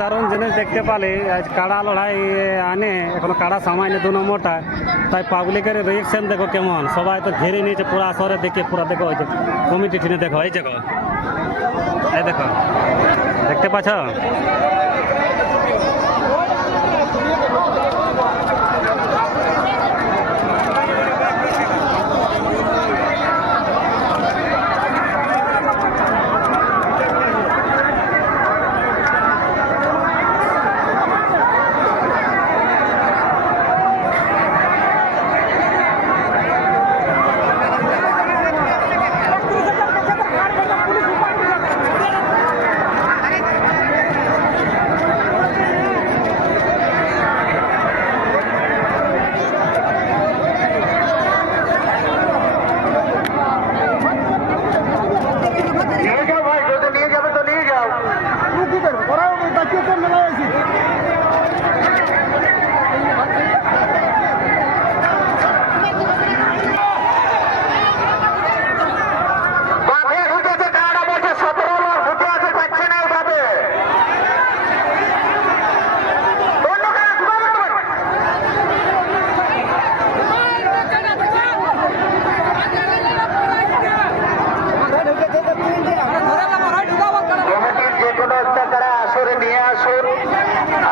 দারুণ জিনিস দেখতে পালি আজ কাড়া লড়াই আনে এখনো কাড়া সামাইনি 2 নম্বরটা তাই পাবলিকের রিয়েকশন দেখো কেমন সবাই তো ঘিরে নিয়েছে পুরা শহরে দেখে পুরা দেখো ওই যে কমিটি টিনে দেখো এই দেখো দেখতে পাচ্ছ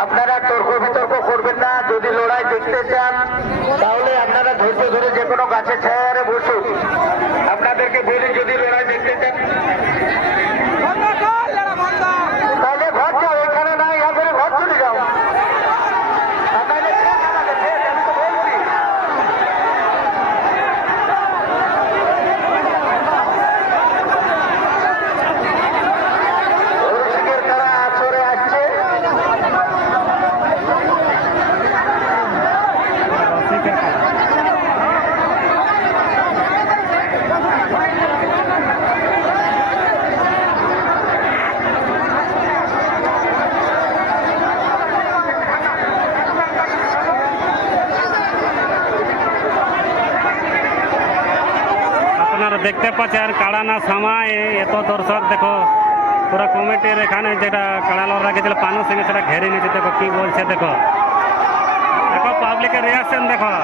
আপনারা তর্ক বিতর্ক করবেন না। যদি লড়াই দেখতে চান তাহলে আপনারা ধৈর্য ধরে যে কোনো গাছে ছায়ারে বসুন। আপনাদেরকে বলি যদি লড়াই দেখতে চান তাহলে ঘর যাও, এখানে নাই এখানে ঘর চলে যাও। দেখতে পাচ্ছেন কাড়া না সামাই এত দর্শক দেখো পুরো কমিটির এখানে যেটা কাড়া লড় রাখেছিল পানু সিং সেটা ঘেরে নিয়েছে দেখো কি বলছে দেখো পাবলিকের রিয়াকশন দেখো না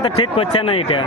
এটা ঠিক করছে না এটা